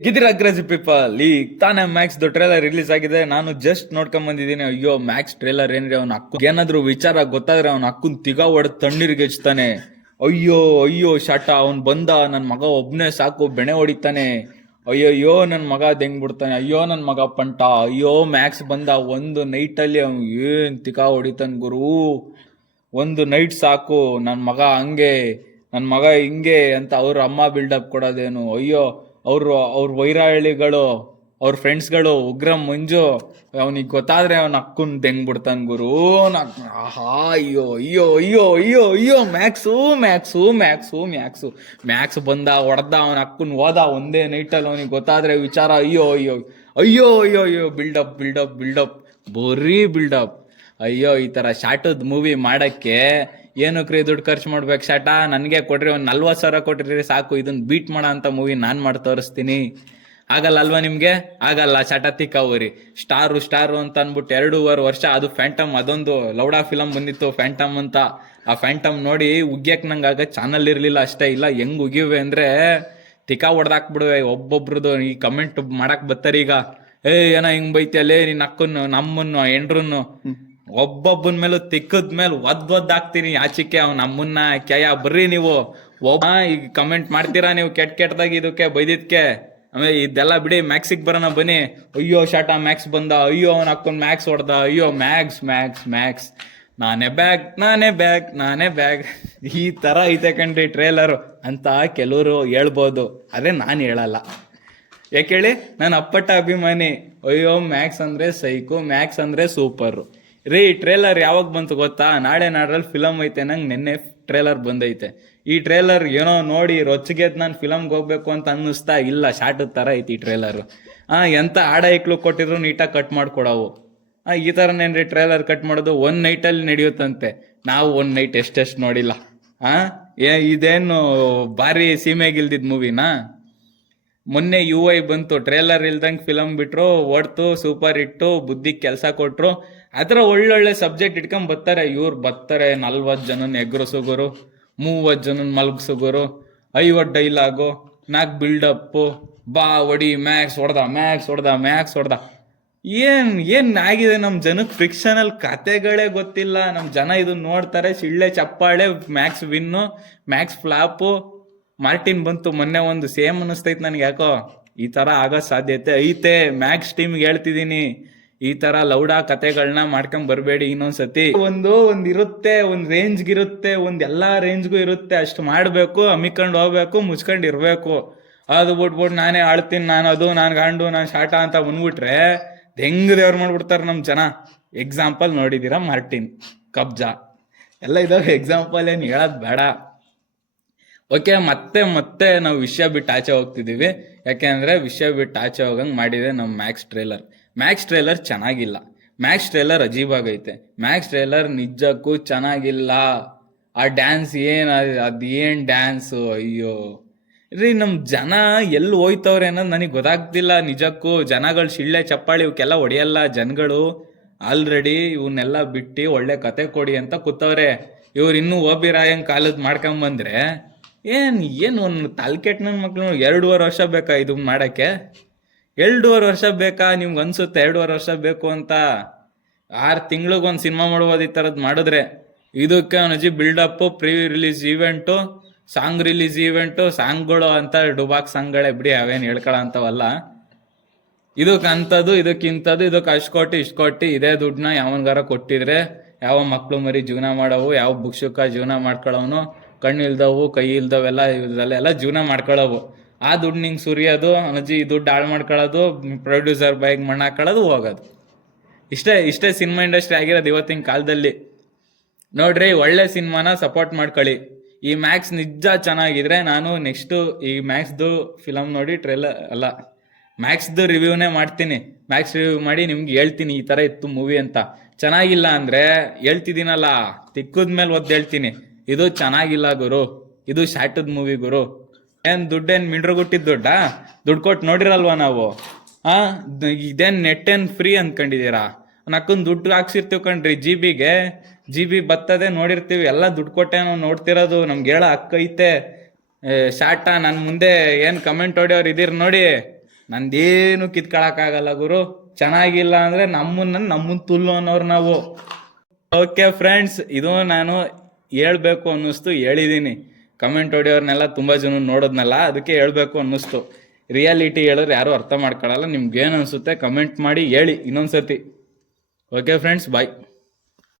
ಗಿದಿರ ಅಗ್ರೆಸಿ people ಈಗ ತಾನೇ Max trailer release ಆಗಿದೆ. ನಾನು ಜಸ್ಟ್ ನೋಡ್ಕೊಂಡ್ ಬಂದಿದ್ದೀನಿ. ಅಯ್ಯೋ ಮ್ಯಾಕ್ಸ್ ಟ್ರೇಲರ್ ಏನ್ರಿ ಅವ್ನ ಅಕ್ಕ ಏನಾದ್ರು ವಿಚಾರ ಗೊತ್ತಾದ್ರೆ ಅವ್ನ ಅಕ್ಕನ್ ತಿಗ ಹೊಡೆದ್ ತಣ್ಣೀರಿಗೆ ಹಚ್ತಾನೆ ಅಯ್ಯೋ ಅಯ್ಯೋ ಶಾಟ ಅವ್ನ್ ಬಂದ, ನನ್ ಮಗ ಒಬ್ನೇ ಸಾಕು, ಬೆಣೆ ಹೊಡಿತಾನೆ. ಅಯ್ಯಯ್ಯೋ, ನನ್ ಮಗ ದೆಂಗ್ ಬಿಡ್ತಾನೆ? ಅಯ್ಯೋ, ನನ್ ಮಗ ಪಂಟ. ಅಯ್ಯೋ ಮ್ಯಾಕ್ಸ್ ಬಂದ, ಒಂದು ನೈಟ್ ಅಲ್ಲಿ ಅವ್ನ್ ಏನ್ ತಿಗಾ ಹೊಡಿತಾನೆ ಗುರು? ಒಂದು ನೈಟ್ ಸಾಕು ನನ್ನ ಮಗ ಹಂಗೆ ನನ್ನ ಮಗ ಹಿಂಗೆ ಅಂತ ಅವ್ರ ಅಮ್ಮ ಬಿಲ್ಡಪ್ ಕೊಡೋದೇನು? ಅಯ್ಯೋ ಅವರು, ಅವ್ರ ವೈರಾಳಿಗಳು, ಅವ್ರ ಫ್ರೆಂಡ್ಸ್ಗಳು ಉಗ್ರ ಮಂಜು, ಅವನಿಗೆ ಗೊತ್ತಾದ್ರೆ ಅವನ ಅಕ್ಕನ್ ದೆಂಗ್ ಬಿಡ್ತಾನ ಗುರು. ಆಹಾ, ಅಯ್ಯೋ ಅಯ್ಯೋ ಅಯ್ಯೋ ಅಯ್ಯೋ ಅಯ್ಯೋ, Max Max Max Max. Max ಬಂದ, ಹೊಡೆದ, ಅವನ ಅಕ್ಕನ್ ಹೋದ ಒಂದೇ ನೈಟಲ್ಲಿ ಅವನಿಗೆ ಗೊತ್ತಾದ್ರೆ ವಿಚಾರ, ಅಯ್ಯೋ ಅಯ್ಯೋ ಅಯ್ಯೋ ಅಯ್ಯೋ ಅಯ್ಯೋ ಬಿಲ್ಡಪ್ ಬಿಲ್ಡಪ್ ಬಿಲ್ಡಪ್ ಬರೀ ಬಿಲ್ಡಪ್ ಅಯ್ಯೋ, ಈ ತರ ಶಾರ್ಟದ ಮೂವಿ ಮಾಡಕ್ಕೆ ಏನಕ್ರಿ ದುಡ್ಡು ಖರ್ಚು ಮಾಡ್ಬೇಕು, ಶಟ, ನನಗೆ ಕೊಡ್ರಿ, ಒಂದು ನಲ್ವತ್ತು ಸಾವಿರ ಕೊಟ್ಟಿರಿ ಸಾಕು ಇದನ್ನ ಬೀಟ್ ಮಾಡೋ ಅಂತ ಮೂವಿ ನಾನು ಮಾಡಿ ತೋರಿಸ್ತೀನಿ. ಆಗಲ್ಲ ಅಲ್ವಾ ನಿಮ್ಗೆ? ಆಗಲ್ಲ, ಶಾಟ ತಿಕ್ಕವ್ರಿ ಸ್ಟಾರು ಸ್ಟಾರು ಅಂತ ಅಂದ್ಬಿಟ್ಟು ಎರಡೂವರೆ ವರ್ಷ, ಅದು ಫ್ಯಾಂಟಮ್ ಅದೊಂದು ಲೌಡಾ ಫಿಲಮ್ ಬಂದಿತ್ತು ಫ್ಯಾಂಟಮ್ ಅಂತ. ಆ ಫ್ಯಾಂಟಮ್ ನೋಡಿ ಉಗ್ಯಕ್ ನಂಗೆ ಆಗ ಚಾನಲ್ ಇರಲಿಲ್ಲ, ಅಷ್ಟೇ ಇಲ್ಲ, ಹೆಂಗ್ ಉಗಿವೆ ಅಂದ್ರೆ ತಿಕಾ ಹೊಡೆದಾಕ್ಬಿಡುವೆ ಒಬ್ಬೊಬ್ರದ್ದು ಈ ಕಮೆಂಟ್ ಮಾಡಕ್ ಈಗ ಏ, ಏನೋ ಹಿಂಗ್ ಬೈತಿಯಲ್ಲೇ ನಿನ್ನ ಅಕ್ಕನ್ನು, ನಮ್ಮನ್ನು ಎಂಡ್ರನ್ನು ಒಬ್ಬೊಬ್ಬನ ಮೇಲೂ ತಿಕ್ಕದ ಮೇಲೆ ಒದ್ ಹಾಕ್ತೀನಿ. ಆಚಿಕೆ ಅವ್ನು ನಮ್ಮನ್ನ ಕೆಯ, ಬರ್ರಿ ನೀವು. ಒಬ್ಬ ಈಗ ಕಮೆಂಟ್ ಮಾಡ್ತೀರಾ ನೀವು ಕೆಟ್ಟ ಕೆಟ್ಟದಾಗ ಇದಕ್ಕೆ, ಬೈದಿದ್ಕೆ? ಆಮೇಲೆ ಇದೆಲ್ಲ ಬಿಡಿ ಮ್ಯಾಕ್ಸಿಗೆ ಬರೋಣ ಬನ್ನಿ. ಅಯ್ಯೋ, ಶಾಟ ಮ್ಯಾಕ್ಸ್ ಬಂದ. ಅಯ್ಯೋ, ಅವ್ನ ಹಾಕೊಂಡ್ ಮ್ಯಾಕ್ಸ್ ಹೊಡೆದ. ಅಯ್ಯೋ ಮ್ಯಾಕ್ಸ್ ಮ್ಯಾಕ್ಸ್ ಮ್ಯಾಕ್ಸ್ ನಾನೇ ಬ್ಯಾಗ್ ನಾನೇ ಬ್ಯಾಗ್ ನಾನೇ ಬ್ಯಾಗ್ ಈ ತರ ಐತೆ ಕಣ್ರಿ ಟ್ರೇಲರ್ ಅಂತ ಕೆಲವರು ಹೇಳ್ಬೋದು. ಅದೇ ನಾನು ಹೇಳಲ್ಲ. ಯಾಕೆ ಹೇಳಿ? ನಾನು ಅಪ್ಪಟ್ಟ ಅಭಿಮಾನಿ. ಅಯ್ಯೋ ಮ್ಯಾಕ್ಸ್ ಅಂದ್ರೆ ಸೈಕು ಮ್ಯಾಕ್ಸ್ ಅಂದ್ರೆ ಸೂಪರ್ ರೀ ಟ್ರೇಲರ್ ಯಾವಾಗ ಬಂತು ಗೊತ್ತಾ? ನಾಳೆ ನಾಡ್ರಲ್ಲಿ ಫಿಲಮ್ ಐತೆ ನಂಗೆ ನಿನ್ನೆ ಟ್ರೇಲರ್ ಬಂದೈತೆ. ಈ ಟ್ರೇಲರ್ ಏನೋ ನೋಡಿ ರೊಚ್ಚಿಗೆ ನಾನು ಫಿಲಮ್ಗೆ ಹೋಗ್ಬೇಕು ಅಂತ ಅನ್ನಿಸ್ತಾ ಇಲ್ಲ. ಶಾರ್ಟ್ ಥರ ಐತಿ ಈ ಟ್ರೇಲರು ಹಾಂ ಎಂಥ ಆಡ ಇಕ್ಲು ಕೊಟ್ಟಿದ್ರು ನೀಟಾಗಿ ಕಟ್ ಮಾಡ್ಕೊಡವು. ಹಾಂ ಈ ಥರನೇನ್ರಿ ಟ್ರೇಲರ್ ಕಟ್ ಮಾಡೋದು? ಒನ್ ನೈಟಲ್ಲಿ ನಡೆಯುತ್ತಂತೆ. ನಾವು ಒನ್ ನೈಟ್ ಎಷ್ಟೆಷ್ಟು ನೋಡಿಲ್ಲ. ಹಾಂ ಏ, ಇದೇನು ಭಾರಿ ಸೀಮೆಗಿಲ್ದಿದ್ದ ಮೂವಿನಾ ಮೊನ್ನೆ ಯು ಐ ಬಂತು. ಟ್ರೇಲರ್ ಇಲ್ದಂಗೆ ಫಿಲಮ್ ಬಿಟ್ರು, ಓಡ್ತು ಸೂಪರ್ ಇಟ್ಟು ಬುದ್ಧಿಗೆ ಕೆಲಸ ಕೊಟ್ರು. ಆ ಥರ ಒಳ್ಳೊಳ್ಳೆ ಸಬ್ಜೆಕ್ಟ್ ಇಟ್ಕೊಂಡ್ ಬರ್ತಾರೆ. ಇವ್ರು ಬರ್ತಾರೆ ನಲ್ವತ್ತು ಜನನ ಎಗ್ರಸುಗುರು ಮೂವತ್ತು ಜನನ ಮಲಗಿಸುಗುರು ಐವತ್ತು ಡೈಲಾಗು ನಾಲ್ಕು ಬಿಲ್ಡಪ್ಪು ಬಾ ಒಡಿ ಮ್ಯಾಕ್ಸ್ ಹೊಡ್ದ ಮ್ಯಾಕ್ಸ್ ಹೊಡ್ದ ಮ್ಯಾಕ್ಸ್ ಹೊಡ್ದ. ಏನ್ ಏನ್ ಆಗಿದೆ ನಮ್ ಜನಕ್ಕೆ ಫಿಕ್ಷನಲ್ ಕತೆಗಳೇ ಗೊತ್ತಿಲ್ಲ. ನಮ್ ಜನ ಇದನ್ನ ನೋಡ್ತಾರೆ. ಸಿಳ್ಳೆ ಚಪ್ಪಾಳೆ Max win Max flop Martin ಬಂತು ಮೊನ್ನೆ ಒಂದು ಸೇಮ್ ಅನಿಸ್ತೈತ್ ನನಗೆ ಯಾಕೋ? ಈ ತರ ಆಗೋ ಸಾಧ್ಯತೆ ಐತೆ. ಮ್ಯಾಕ್ಸ್ ಟೀಮ್ಗೆ ಹೇಳ್ತಿದೀನಿ. ಈ ತರ ಲೌಡಾ ಕತೆಗಳನ್ನ ಮಾಡ್ಕೊಂಡ್ ಬರಬೇಡಿ ಇನ್ನೊಂದ್ಸತಿ. ಒಂದು ಒಂದ್ ಇರುತ್ತೆ, ಒಂದ್ ರೇಂಜ್ ಇರುತ್ತೆ ಒಂದ್ ಎಲ್ಲಾ ರೇಂಜ್ಗೂ ಇರುತ್ತೆ, ಅಷ್ಟು ಮಾಡ್ಬೇಕು ಅಮ್ಮಿಕೊಂಡು ಹೋಗ್ಬೇಕು, ಮುಚ್ಕೊಂಡ್ ಇರ್ಬೇಕು. ಅದು ಬಿಟ್ಬಿಟ್ಟು ನಾನೇ ಆಳ್ತೀನಿ, ನಾನು ಅದು, ನಾನು ಗಂಡು, ನಾನು ಶಾಟ ಅಂತ ಬಂದ್ಬಿಟ್ರೆ ಹೆಂಗ್ ದೇವ್ರು ಮಾಡ್ಬಿಡ್ತಾರೆ ನಮ್ ಜನ. ಎಕ್ಸಾಂಪಲ್ ನೋಡಿದೀರಾ ಮಾರ್ಟಿನ್, ಕಬ್ಜಾ. ಎಲ್ಲ ಇದಾವೆ ಎಕ್ಸಾಂಪಲ್ ಏನ್ ಹೇಳೋದು ಬೇಡ. ಓಕೆ ಮತ್ತೆ ಮತ್ತೆ ನಾವು ವಿಷಯ ಬಿಟ್ಟು ಆಚೆ ಹೋಗ್ತಿದೀವಿ. ಯಾಕೆಂದ್ರೆ ವಿಷಯ ಬಿಟ್ಟು ಆಚೆ ಹೋಗಂಗ್ ಮಾಡಿದೆ ನಮ್ಮ ಮ್ಯಾಕ್ಸ್ ಟ್ರೇಲರ್ ಮ್ಯಾಕ್ಸ್ ಟ್ರೇಲರ್ ಚೆನ್ನಾಗಿಲ್ಲ. ಮ್ಯಾಕ್ಸ್ ಟ್ರೇಲರ್ ಅಜೀಬಾಗೈತೆ ಮ್ಯಾಕ್ಸ್ ಟ್ರೇಲರ್ ನಿಜಕ್ಕೂ ಚೆನ್ನಾಗಿಲ್ಲ. ಆ ಡ್ಯಾನ್ಸ್ ಏನ್ ಅದ್- ಅದ್ ಏನ್ ಡ್ಯಾನ್ಸು ಅಯ್ಯೋ. ರೀ ನಮ್ಮ ಜನ ಎಲ್ಲಿ ಹೋಯ್ತವ್ರೆ ಅನ್ನೋದು ನನಗೆ ಗೊತ್ತಾಗ್ತಿಲ್ಲ. ನಿಜಕ್ಕೂ ಜನಗಳು ಶಿಳ್ಳೆ, ಚಪ್ಪಾಳಿ ಇವಕ್ಕೆಲ್ಲ ಹೊಡೆಯಲ್ಲ ಜನಗಳು. ಆಲ್ರೆಡಿ ಇವನ್ನೆಲ್ಲ ಬಿಟ್ಟು ಒಳ್ಳೆ ಕತೆ ಕೊಡಿ ಅಂತ ಕೂತವ್ರೆ. ಇವ್ರು ಇನ್ನೂ ಓಬಿ ರಾಯಂಗ್ ಕಾಲದ್ ಮಾಡ್ಕೊಂಬಂದ್ರೆ ಬಂದ್ರೆ ಏನ್ ಏನ್ ಒಂದು ತಲ್ಕೆಟ್ ನನ್ನ ಮಕ್ಳು ಎರಡೂವರೆ ವರ್ಷ ಬೇಕಾ ಇದು ಮಾಡಕ್ಕೆ? ಎರಡೂವರೆ ವರ್ಷ ಬೇಕಾ? ನಿಮ್ಗೆ ಅನ್ಸುತ್ತೆ ಎರಡೂವರೆ ವರ್ಷ ಬೇಕು ಅಂತ? ಆರು ತಿಂಗ್ಳಿಗೆ ಒಂದು ಸಿನಿಮಾ ಮಾಡ್ಬೋದು ಈ ಥರದ್ದು ಮಾಡಿದ್ರೆ. ಇದಕ್ಕೆ ಅವನಜಿ buildup pre release event song release event ಸಾಂಗ್ಗಳು ಅಂತ ಡುಬಾಕ್ ಸಾಂಗ್ಗಳೇ ಬಿಡಿ, ಅವೇನು ಹೇಳ್ಕೊಳ ಅಂತವಲ್ಲ. ಇದಕ್ಕೆ ಅಂಥದ್ದು, ಇದಕ್ಕೆ ಇಂಥದ್ದು, ಇದಕ್ಕೆ ಅಷ್ಟು ಕೊಟ್ಟು ಇಷ್ಟು ಕೊಟ್ಟು ಇದೇ ದುಡ್ಡನ್ನ ಯಾವನ್ಗಾರ ಕೊಟ್ಟಿದ್ರೆ, ಯಾವ ಮಕ್ಕಳು ಮರಿ ಜೀವನ ಮಾಡೋವು, ಯಾವ ಬುಕ್ಸುಕ್ಕ ಜೀವನ ಮಾಡ್ಕೊಳ್ಳೋನು ಕಣ್ಣು ಇಲ್ದವು, ಕೈ ಇಲ್ದವೆಲ್ಲ ಇಲ್ದಲ್ಲೆಲ್ಲ ಜೀವನ ಮಾಡ್ಕೊಳ್ಳೋವು ಆ ದುಡ್ಡು ನಿಂಗೆ ಸುರಿಯೋದು ಅಜ್ಜಿ ದುಡ್ಡು ಹಾಳು ಮಾಡ್ಕೊಳ್ಳೋದು ಪ್ರೊಡ್ಯೂಸರ್ ಬೈಕ್ ಮಣ್ಣು ಹಾಕೊಳ್ಳೋದು ಹೋಗೋದು. ಇಷ್ಟೇ ಇಷ್ಟೇ ಸಿನಿಮಾ ಇಂಡಸ್ಟ್ರಿ ಆಗಿರೋದು ಇವತ್ತಿನ ಕಾಲದಲ್ಲಿ. ನೋಡ್ರಿ, ಒಳ್ಳೆ ಸಿನಿಮಾನ ಸಪೋರ್ಟ್ ಮಾಡ್ಕೊಳ್ಳಿ. ಈ ಮ್ಯಾಕ್ಸ್ ನಿಜ ಚೆನ್ನಾಗಿದ್ರೆ ನಾನು ನೆಕ್ಸ್ಟು ಈ ಮ್ಯಾಕ್ಸ್ದು ಫಿಲಮ್ ನೋಡಿ ಟ್ರೇಲರ್ ಅಲ್ಲ. ಮ್ಯಾಕ್ಸ್ದು ರಿವ್ಯೂನೇ ಮಾಡ್ತೀನಿ. ಮ್ಯಾಕ್ಸ್ ರಿವ್ಯೂ ಮಾಡಿ ನಿಮ್ಗೆ ಹೇಳ್ತೀನಿ ಈ ಥರ ಇತ್ತು ಮೂವಿ ಅಂತ. ಚೆನ್ನಾಗಿಲ್ಲ ಅಂದರೆ ಹೇಳ್ತಿದ್ದೀನಲ್ಲ. ತಿಕ್ಕದ ಮೇಲೆ ಒದ್ದು ಹೇಳ್ತೀನಿ. ಇದು ಚೆನ್ನಾಗಿಲ್ಲ ಗುರು. ಇದು ಶಾಟದ್ ಮೂವಿ ಗುರು. ಏನ್ ದುಡ್ಡೇನ್ ಮಿಂಡ್ರಗುಟ್ಟಿದ್ ದುಡ್ಡಾ ದುಡ್ಡು ಕೊಟ್ಟು ನೋಡಿರಲ್ವಾ ನಾವು? ಆ ಇದೇನ್ ನೆಟ್ ಏನ್ ಫ್ರೀ ಅನ್ಕೊಂಡಿದೀರಾ? ನಕ್ಕನ್ ದುಡ್ಡು ಹಾಕ್ಸಿರ್ತೀವಿ ಕಣ್ರಿ ಜಿ ಬಿಗೆ ಜಿ ಬಿ ಬರ್ತದೆ ನೋಡಿರ್ತೀವಿ. ಎಲ್ಲ ದುಡ್ಡು ಕೊಟ್ಟೆ ನಾವು ನೋಡ್ತಿರೋದು. ನಮ್ಗೆ ಹೇಳ ಅಕ್ಕೈತೆ ಶಾಟ ನನ್ ಮುಂದೆ ಏನ್ ಕಮೆಂಟ್ ಹೊಡಿಯೋರು ಇದೀರ್ ನೋಡಿ. ನಂದೇನು ಕಿತ್ಕೊಳಕ್ಕಾಗಲ್ಲ ಗುರು. ಚೆನ್ನಾಗಿಲ್ಲ ಅಂದ್ರೆ ನಮ್ಮನ್ನ ನಮ್ಮನ್ ತುಲ್ಲು ಅನ್ನೋರು ನಾವು. ಓಕೆ ಫ್ರೆಂಡ್ಸ್, ಇದು ನಾನು ಹೇಳ್ಬೇಕು ಅನ್ನಿಸ್ತು, ಹೇಳಿದೀನಿ. ಕಮೆಂಟ್ ಹೊಡಿಯೋರ್ನೆಲ್ಲ ತುಂಬಾ ಜನ ನೋಡೋದ್ನಲ್ಲ, ಅದಕ್ಕೆ ಹೇಳ್ಬೇಕು ಅನ್ನಿಸ್ತು. ರಿಯಾಲಿಟಿ ಹೇಳಿದ್ರೆ ಯಾರು ಅರ್ಥ ಮಾಡ್ಕೊಳ್ಳಲ್ಲ ನಿಮ್ಗೆ ಏನು ಅನ್ಸುತ್ತೆ ಕಮೆಂಟ್ ಮಾಡಿ ಹೇಳಿ ಇನ್ನೊಂದ್ಸತಿ ಓಕೆ ಫ್ರೆಂಡ್ಸ್ ಬಾಯ್